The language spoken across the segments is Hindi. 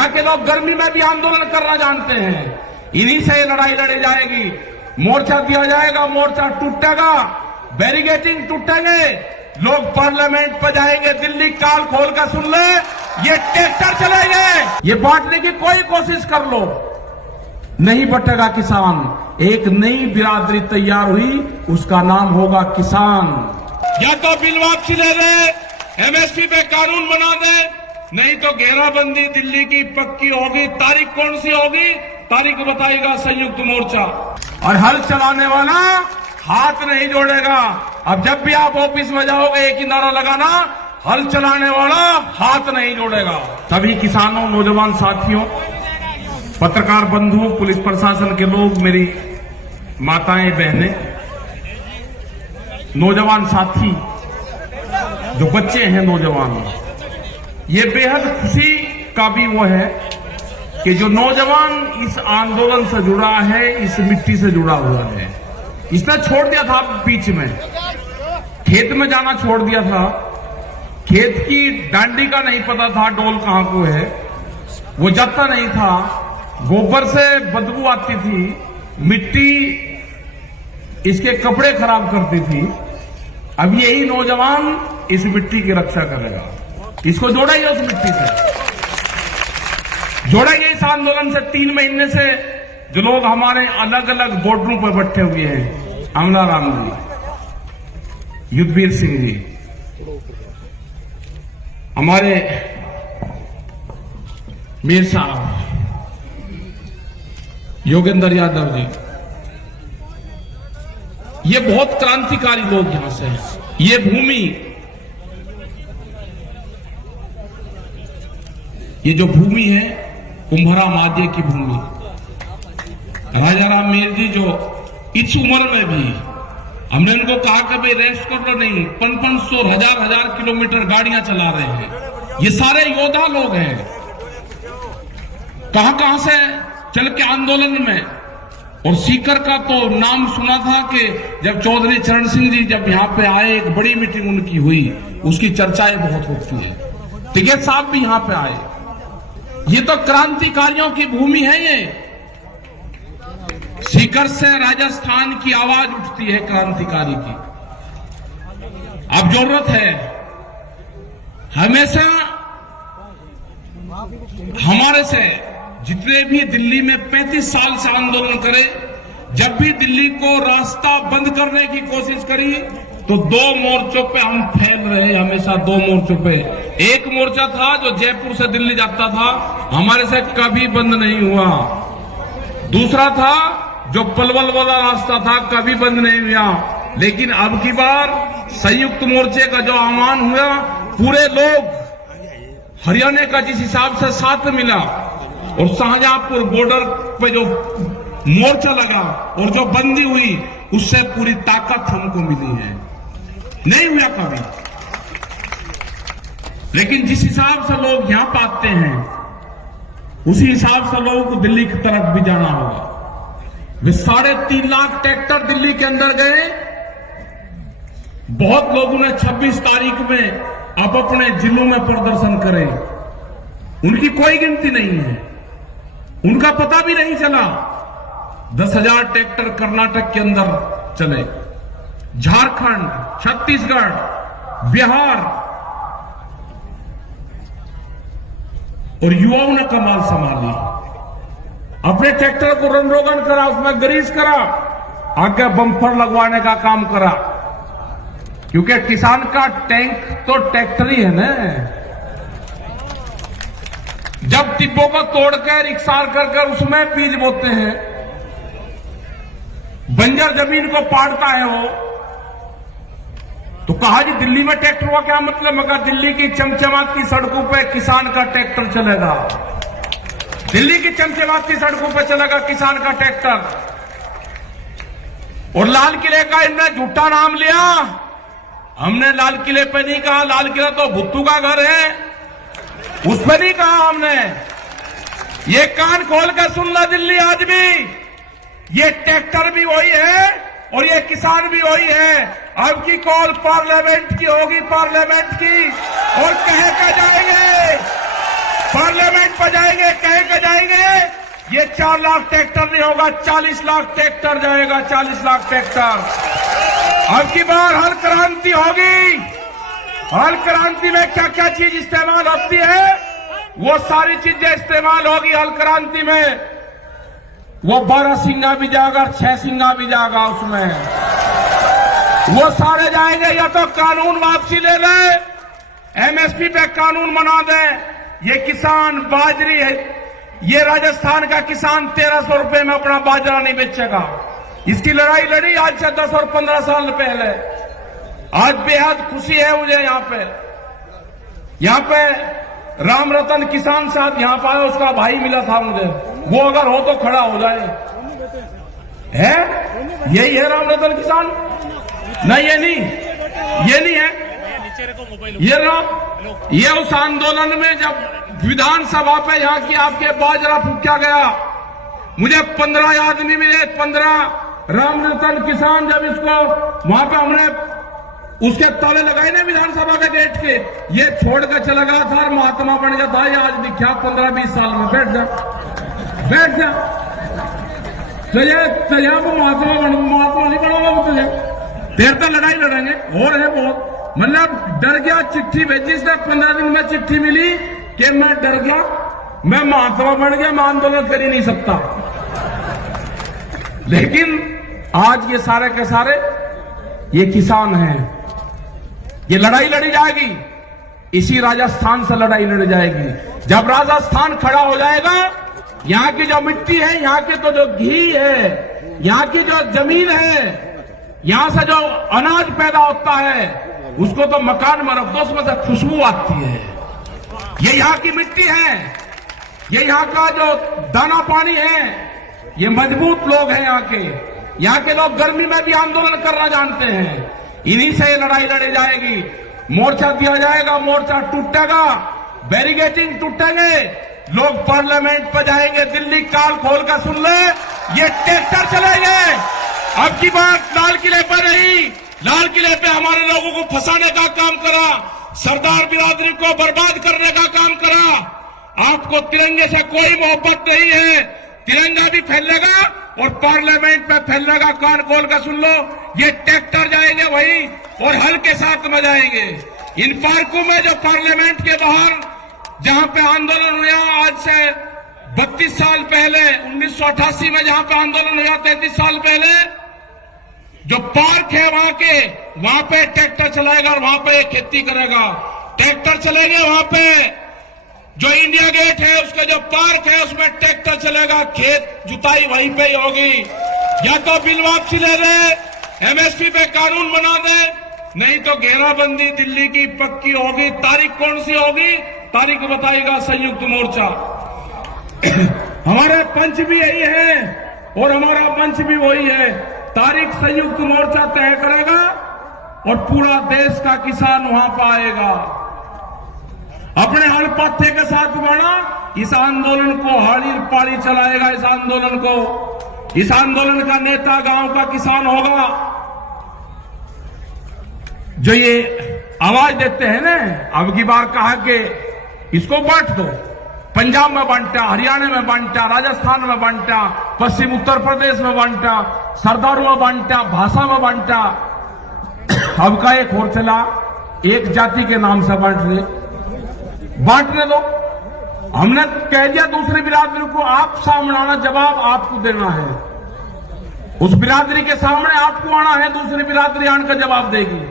यहाँ के लोग गर्मी में भी आंदोलन करना जानते हैं। इन्हीं से लड़ाई लड़ी जाएगी। मोर्चा दिया जाएगा, मोर्चा टूटेगा, बैरिकेडिंग टूटेंगे, लोग पार्लियामेंट पर जाएंगे। दिल्ली काल खोल कर सुन ले, ये ट्रैक्टर चलेंगे। ये बांटने की कोई कोशिश कर लो, नहीं बटेगा किसान। एक नई बिरादरी तैयार हुई, उसका नाम होगा किसान। या तो बिल वापसी ले ले, एमएसपी पे कानून बना दे, नहीं तो घेराबंदी दिल्ली की पक्की होगी। तारीख कौन सी होगी, तारीख बताएगा संयुक्त मोर्चा। और हल चलाने वाला हाथ नहीं जोड़ेगा। अब जब भी आप ऑफिस में जाओगे एक ही नारा लगाना, हल चलाने वाला हाथ नहीं जोड़ेगा। सभी किसानों, नौजवान साथियों, पत्रकार बंधुओं, पुलिस प्रशासन के लोग, मेरी माताएं, बहनें, नौजवान साथी, जो बच्चे हैं नौजवान, ये बेहद खुशी का भी वो है कि जो नौजवान इस आंदोलन से जुड़ा है, इस मिट्टी से जुड़ा हुआ है। इसने छोड़ दिया था बीच में, खेत में जाना छोड़ दिया था। खेत की डांडी का नहीं पता था डोल कहां को है, वो जाता नहीं था। गोबर से बदबू आती थी, मिट्टी इसके कपड़े खराब करती थी। अब यही नौजवान इस मिट्टी की रक्षा करेगा। इसको जोड़ेंगे उस मिट्टी से, जोड़ेंगे इस आंदोलन से। 3 महीने से जो लोग हमारे अलग अलग बॉर्डरों पर बैठे हुए हैं, अमला राम जी, युद्धवीर सिंह जी, हमारे मीर साहब, योगेंद्र यादव जी, ये बहुत क्रांतिकारी लोग यहां से हैं। ये भूमि, ये जो भूमि है कुंभराम आद्य की भूमि, राजा राम मेर जी जो इस उम्र में भी, हमने उनको कहा कि भाई रेस्ट कर लो, नहीं, 500 हजार किलोमीटर गाड़ियां चला रहे हैं। ये सारे योद्धा लोग हैं, कहां से चल के आंदोलन में। और सीकर का तो नाम सुना था कि जब चौधरी चरण सिंह जी जब यहां पे आए, एक बड़ी मीटिंग उनकी हुई, उसकी चर्चाएं बहुत होती है। टिकैत साहब भी यहां पे आए। ये तो क्रांतिकारियों की भूमि है। ये सीकर से राजस्थान की आवाज उठती है क्रांतिकारी की। अब जरूरत है हमेशा हमारे से जितने भी दिल्ली में 35 साल से आंदोलन करे, जब भी दिल्ली को रास्ता बंद करने की कोशिश करी तो 2 मोर्चों पे हम फैल रहे, हमेशा 2 मोर्चों पे। एक मोर्चा था जो जयपुर से दिल्ली जाता था, हमारे से कभी बंद नहीं हुआ। दूसरा था जो पलवल वाला रास्ता था, कभी बंद नहीं हुआ। लेकिन अब की बार संयुक्त मोर्चे का जो आह्वान हुआ, पूरे लोग हरियाणा का जिस हिसाब से साथ मिला और शाहजहांपुर बॉर्डर पे जो मोर्चा लगा और जो बंदी हुई, उससे पूरी ताकत हमको मिली है। नहीं हुआ कभी। लेकिन जिस हिसाब से लोग यहां पाते हैं, उसी हिसाब से लोगों को दिल्ली की तरफ भी जाना होगा। वे 3.5 लाख ट्रैक्टर दिल्ली के अंदर गए। बहुत लोगों ने 26 तारीख में अब अपने जिलों में प्रदर्शन करे। उनकी कोई गिनती नहीं है, उनका पता भी नहीं चला। 10,000 ट्रैक्टर कर्नाटक के अंदर चले, झारखंड, छत्तीसगढ़, बिहार, और युवाओं ने कमाल संभाली। अपने ट्रैक्टर को रन रोगन करा, उसमें ग्रीस करा, आगे बम्पर लगवाने का काम करा। क्योंकि किसान का टैंक तो ट्रैक्टर ही है ना। जब टिब्बों को तोड़कर इकसार कर उसमें बीज बोते हैं, बंजर जमीन को पाड़ता है वो, तो कहा जी दिल्ली में ट्रैक्टर हुआ क्या मतलब? मगर दिल्ली की चमचमाती सड़कों पे किसान का ट्रैक्टर चलेगा। दिल्ली की चमचमाती सड़कों पे चलेगा किसान का ट्रैक्टर। और लाल किले का इनने झूठा नाम लिया। हमने लाल किले पे नहीं कहा, लाल किला तो भुट्टू का घर है, उस पे नहीं कहा हमने। ये कान खोल कर सुन ला दिल्ली आज भी, ये ट्रैक्टर भी वही है और ये किसान भी वही है। अब की कॉल पार्लियामेंट की होगी, पार्लियामेंट की, और कह के जाएंगे पार्लियामेंट पर जाएंगे, कह के जाएंगे ये 4 लाख ट्रैक्टर नहीं होगा, 40 लाख ट्रैक्टर जाएगा, 40 लाख ट्रैक्टर। अब की बार हल क्रांति होगी। हल क्रांति में क्या क्या चीज इस्तेमाल होती है, वो सारी चीजें इस्तेमाल होगी हल क्रांति में। वो 12 सिंगा भी जाएगा, 6 सिंगा भी जाएगा उसमें, वो सारे जाएंगे। या तो कानून वापसी ले ले, एमएसपी पे कानून बना दे। ये किसान बाजरी है, ये राजस्थान का किसान 1300 रुपए में अपना बाजरा नहीं बेचेगा। इसकी लड़ाई लड़ी आज से 10 और 15 साल पहले। आज बेहद खुशी है मुझे यहाँ पे राम रतन किसान साहब यहाँ पाया, उसका भाई मिला था मुझे, वो अगर हो तो खड़ा हो जाए। है यही है राम रतन किसान? नहीं, ये नहीं है। ये उस आंदोलन में जब विधानसभा पे यहाँ की आपके बाजरा फूका गया, मुझे 15 आदमी मिले, 15 राम रतन किसान। जब इसको वहां पे हमने उसके ताले लगाए ना विधानसभा के गेट के, ये छोड़ कर चला गया था और महात्मा बन गया था। ये आज दिखा 15-20 साल में। बैठ जा तुझे वो महात्मा नहीं बनाऊंगा तुझे, देर तक लड़ाई लड़ेंगे। और है बहुत, मतलब डर गया, चिट्ठी भेजी इसने 15 दिन में चिट्ठी मिली कि मैं डर गया, मैं महात्मा बन गया, मैं आंदोलन कर ही नहीं सकता। लेकिन आज ये सारे के सारे ये किसान हैं। ये लड़ाई लड़ी जाएगी, इसी राजस्थान से लड़ाई लड़ी जाएगी। जब राजस्थान खड़ा हो जाएगा, यहाँ की जो मिट्टी है, यहाँ के तो जो घी है, यहाँ की जो जमीन है, यहाँ से जो अनाज पैदा होता है, उसको तो मकान में रख दो, उसमें से खुशबू आती है। ये यहाँ की मिट्टी है, ये यहाँ का जो दाना पानी है, ये मजबूत लोग हैं यहाँ के लोग गर्मी में भी आंदोलन करना जानते हैं। इन्हीं से लड़ाई लड़ी जाएगी। मोर्चा दिया जाएगा, मोर्चा टूटेगा, बैरिकेडिंग टूटेंगे, लोग पार्लियामेंट पर जाएंगे। दिल्ली काल खोल कर सुन ले, ये ट्रैक्टर चलेंगे। अब की बात लाल किले पर नहीं, लाल किले पे हमारे लोगों को फंसाने का काम करा, सरदार बिरादरी को बर्बाद करने का काम करा। आपको तिरंगे से कोई मोहब्बत नहीं है। तिरंगा भी फैलेगा और पार्लियामेंट में फैलेगा। कान खोल कर सुन लो, ये ट्रैक्टर जाएंगे वही, और हल के साथ में जाएंगे। इन पार्कों में जो पार्लियामेंट के बाहर जहां पे आंदोलन हुआ आज से 32 साल पहले, 1988 में जहां पे आंदोलन हुआ 33 साल पहले, जो पार्क है वहां पे ट्रैक्टर चलाएगा और वहां पे खेती करेगा। ट्रैक्टर चलेंगे वहां पे। जो इंडिया गेट है उसका जो पार्क है उसमें ट्रैक्टर चलेगा, खेत जुताई वहीं पे ही होगी। या तो बिल वापसी ले ले, एमएसपी पे कानून बना दे, नहीं तो घेराबंदी दिल्ली की पक्की होगी। तारीख कौन सी होगी, तारीख बताएगा संयुक्त मोर्चा। हमारे पंच भी यही है और हमारा मंच भी वही है। तारीख संयुक्त मोर्चा तय करेगा और पूरा देश का किसान वहां पर आएगा। अपने हर पत्थे के साथ बढ़ा, इस आंदोलन को हाड़ी पाड़ी चलाएगा। इस आंदोलन का नेता गांव का किसान होगा। जो ये आवाज देते हैं ना, अब की बार कहा कि इसको बांट दो, पंजाब में बांटा, हरियाणा में बांटा, राजस्थान में बांटा, पश्चिम उत्तर प्रदेश में बांटा, सरदारों में बांटा, भाषा में बांटा। अब का एक और चला, एक जाति के नाम से बांटने दो। हमने कह दिया दूसरी बिरादरी को, आप सामने आना, जवाब आपको देना है। उस बिरादरी के सामने आपको आना है, दूसरी बिरादरी आने का जवाब देगी।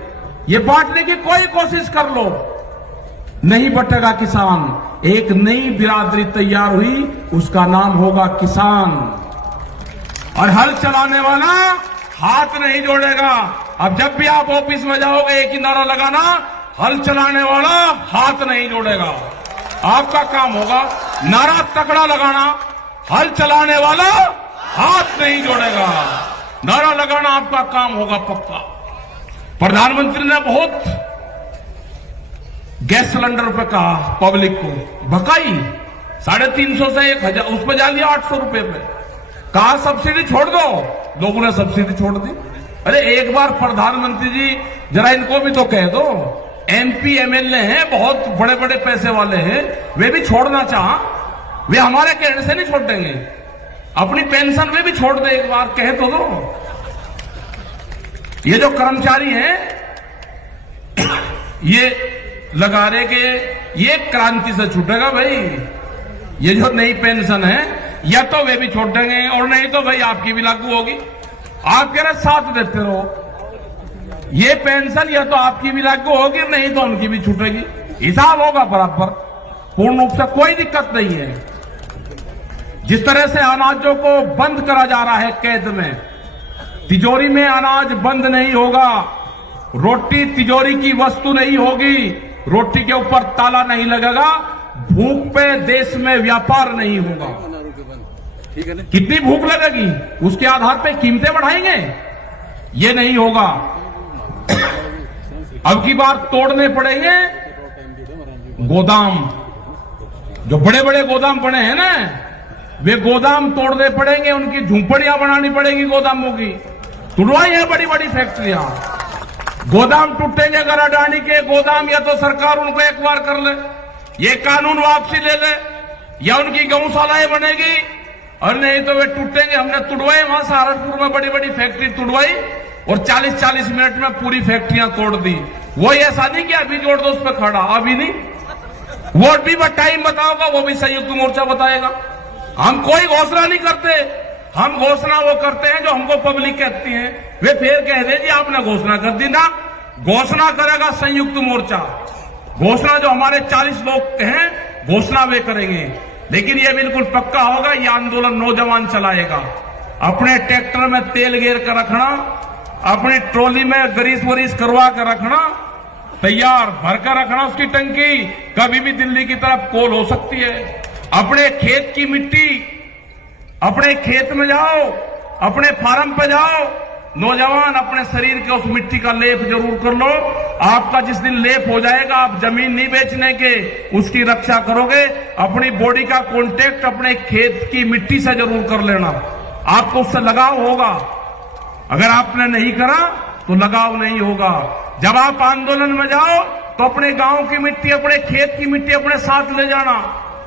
ये बांटने की कोई कोशिश कर लो, नहीं बटेगा किसान। एक नई बिरादरी तैयार हुई, उसका नाम होगा किसान। और हल चलाने वाला हाथ नहीं जोड़ेगा। अब जब भी आप ऑफिस में जाओगे एक ही नारा लगाना, हल चलाने वाला हाथ नहीं जोड़ेगा। आपका काम होगा नारा तकड़ा लगाना, हल चलाने वाला हाथ नहीं जोड़ेगा। नारा लगाना आपका काम होगा पक्का। प्रधानमंत्री ने बहुत गैस सिलेंडर पे कहा, पब्लिक को भकाई 350 से 1000, उस पर जा लिया 800 रुपए पे। कहा सब्सिडी छोड़ दो, लोगों ने सब्सिडी छोड़ दी। अरे एक बार प्रधानमंत्री जी जरा इनको भी तो कह दो, एमपी एमएलए हैं, बहुत बड़े बड़े पैसे वाले हैं, वे भी छोड़ना चाह, वे हमारे कहने से नहीं छोड़ देंगे। अपनी पेंशन वे भी छोड़ दे, एक बार कहे तो दो। ये जो कर्मचारी हैं ये लगा रहे कि ये क्रांति से छूटेगा भाई, ये जो नई पेंशन है या तो वे भी छोड़ देंगे और नहीं तो भाई आपकी भी लागू होगी। आप कह रहे साथ देते रहो, ये पेंशन या तो आपकी भी लागू होगी नहीं तो उनकी भी छूटेगी, हिसाब होगा बराबर, पूर्ण रूप से कोई दिक्कत नहीं है। जिस तरह से अनाजों को बंद करा जा रहा है कैद में, तिजोरी में अनाज बंद नहीं होगा, रोटी तिजोरी की वस्तु नहीं होगी, रोटी के ऊपर ताला नहीं लगेगा, भूख पे देश में व्यापार नहीं होगा। कितनी भूख लगेगी उसके आधार पे कीमतें बढ़ाएंगे, ये नहीं होगा। अब की बार तोड़ने पड़ेंगे गोदाम, जो बड़े बड़े गोदाम बने हैं ना, वे गोदाम तोड़ने पड़ेंगे, उनकी झुंपड़ियां बनानी पड़ेगी गोदामों की, तुड़वाई है बड़ी बड़ी फैक्ट्रियां, गोदाम टूटेंगे। अगर अडानी के गोदाम या तो सरकार उनको एक बार कर ले, ये कानून वापसी ले ले, या उनकी गौशालाएं बनेगी, और नहीं तो वे टूटेंगे। हमने तुड़वाई, वहां सहारनपुर में बड़ी बड़ी फैक्ट्री तुड़वाई और 40-40 मिनट में पूरी फैक्ट्रियां तोड़ दी। वो ऐसा नहीं कि अभी जोड़ दो उस पर खड़ा, अभी नहीं, वोट भी टाइम बताओगा, वो भी संयुक्त मोर्चा बताएगा। हम कोई घोषणा नहीं करते, हम घोषणा वो करते हैं जो हमको पब्लिक कहती है। वे फिर कह दे जी आपने घोषणा कर दी ना, घोषणा करेगा संयुक्त मोर्चा, घोषणा जो हमारे 40 लोग हैं घोषणा वे करेंगे। लेकिन ये बिल्कुल पक्का होगा, ये आंदोलन नौजवान चलाएगा। अपने ट्रैक्टर में तेल गेर कर रखना, अपनी ट्रॉली में ग्रीस वरीस करवा कर रखना, तैयार भरकर रखना उसकी टंकी, कभी भी दिल्ली की तरफ कॉल हो सकती है। अपने खेत की मिट्टी, अपने खेत में जाओ, अपने फार्म पे जाओ, नौजवान अपने शरीर के उस मिट्टी का लेप जरूर कर लो। आपका जिस दिन लेप हो जाएगा, आप जमीन नहीं बेचने के, उसकी रक्षा करोगे। अपनी बॉडी का कांटेक्ट अपने खेत की मिट्टी से जरूर कर लेना, आपको उससे लगाव होगा। अगर आपने नहीं करा तो लगाव नहीं होगा। जब आप आंदोलन में जाओ तो अपने गांव की मिट्टी, अपने खेत की मिट्टी अपने साथ ले जाना।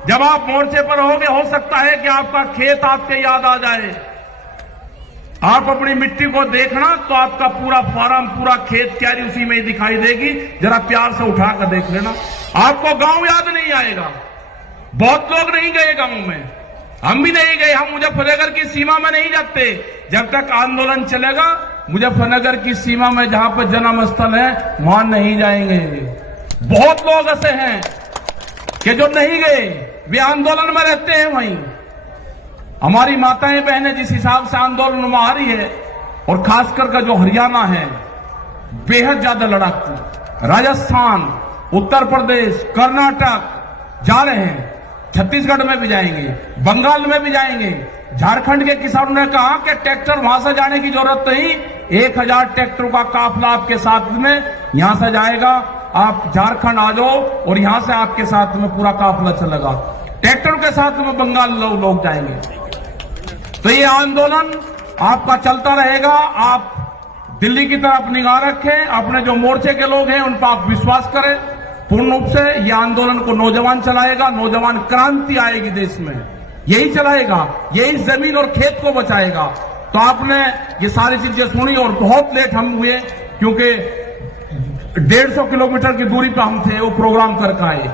जब आप मोर्चे पर होगे, हो सकता है कि आपका खेत आपके याद आ जाए। आप अपनी मिट्टी को देखना तो आपका पूरा फार्म, पूरा खेत क्यारी उसी में ही दिखाई देगी। जरा प्यार से उठा कर देख लेना, आपको गांव याद नहीं आएगा। बहुत लोग नहीं गए गांव में, हम भी नहीं गए, हम मुजफ्फरनगर की सीमा में नहीं जाते। जब तक आंदोलन चलेगा मुजफ्फरनगर की सीमा में जहां पर जन्म स्थल है वहां नहीं जाएंगे। बहुत लोग ऐसे हैं कि जो नहीं गए, वे आंदोलन में रहते हैं वहीं। हमारी माताएं बहनें जिस हिसाब से आंदोलन में आ रही है, और खासकर का जो हरियाणा है बेहद ज्यादा लड़ाकू, राजस्थान, उत्तर प्रदेश, कर्नाटक जा रहे हैं, छत्तीसगढ़ में भी जाएंगे, बंगाल में भी जाएंगे। झारखंड के किसानों ने कहा कि ट्रैक्टर वहां से जाने की जरूरत नहीं, 1000 ट्रैक्टरों का काफिला आपके साथ में यहां से जाएगा। आप झारखंड आ जाओ और यहां से आपके साथ में पूरा काफिला चलेगा, ट्रैक्टर के साथ में बंगाल लोग जाएंगे। तो ये आंदोलन आपका चलता रहेगा। आप दिल्ली की तरफ निगाह रखें, अपने जो मोर्चे के लोग हैं उन पर आप विश्वास करें। पूर्ण रूप से ये आंदोलन को नौजवान चलाएगा, नौजवान क्रांति आएगी देश में, यही चलाएगा, यही जमीन और खेत को बचाएगा। तो आपने ये सारी चीजें सुनी और बहुत लेट हम हुए, क्योंकि 150 किलोमीटर की दूरी पर हम थे, वो प्रोग्राम करके आए।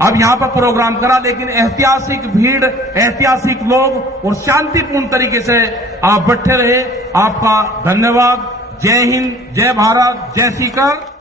अब यहां पर प्रोग्राम करा, लेकिन ऐतिहासिक भीड़, ऐतिहासिक लोग और शांतिपूर्ण तरीके से आप बैठे रहे। आपका धन्यवाद। जय हिंद, जय भारत, जय सीकर।